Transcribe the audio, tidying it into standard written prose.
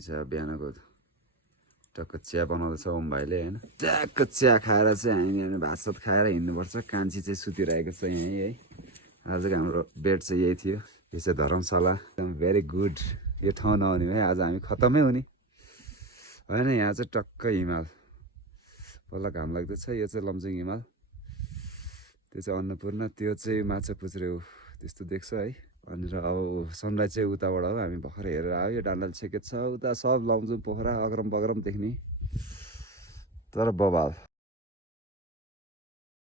हामी चाहिँ बिहानको टक्क चिया बनाउँदैछ ओम भाइले होइन ट्याक्क चिया खाएर चाहिँ हामी यहाँ भातसात खाएर हिँड्नुपर्छ कान्छी चाहिँ सुतिरहेको छ यहीँ है आजको हाम्रो बेड चाहिँ यही थियो यो चाहिँ धर्मशाला एकदम भेरी गुड यो ठाउँ नहुने है आज हामी खतमै हुने होइन यहाँ चाहिँ टक्क हिमाल बल्ल घाम लाग्दैछ यो चाहिँ लमजुङ हिमाल त्यो चाहिँ अन्नपूर्ण त्यो चाहिँ माछा पुछ्रे त्यस्तो देख्छ है अनि र अब सनराइज चाहिँ उताबाट हो हामी भर्खर हेरेर आयो यो डान्डाले छेकेको छ उता सब लमजुङ पोखरा अग्रम बग्रम देख्ने तर बबाल